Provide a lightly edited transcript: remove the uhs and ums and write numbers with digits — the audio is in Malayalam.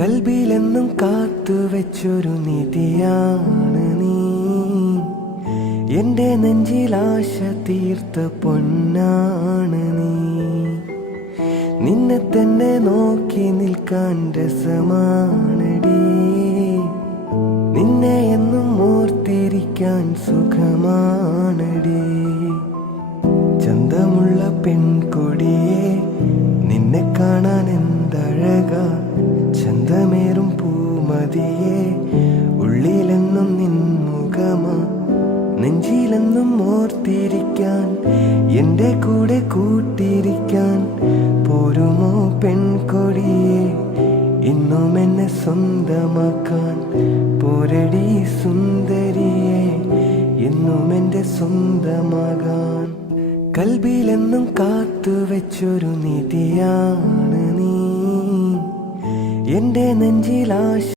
കൽബിലെന്നും കാത്തുവെച്ചൊരു നിധിയാണ് നീ. എന്റെ നെഞ്ചിൽ ആശ തീർത്ത പൊന്നാണ് നീ. നിന്നെ തന്നെ നോക്കി നിൽക്കാൻ രസമാണടി. നിന്നെ എന്നും ഓർത്തിരിക്കാൻ സുഖമാണടി. ചന്തമുള്ള പെൺകൊടിയെ നിന്നെ കാണാൻ എന്തഴകാ. ചന്തമേറും പൂമതിയെ ഉള്ളിലെന്നും നിൻമുഖമാ. നെഞ്ചിലെന്നും ഓർത്തിരിക്കാൻ എൻ്റെ കൂടെ കൂട്ടിരിക്കാൻ പോരുമോ പെൺകൊടിയെ ഇന്നും എന്നെ സ്വന്തമാക്കാൻ. പോരടി സുന്ദരിയെ എന്നും എൻ്റെ സ്വന്തമാകാൻ. കൽബിലെന്നും കാത്തുവെച്ചൊരു നിധിയാണ് നീ. എൻ്റെ നെഞ്ചിൽ ആശ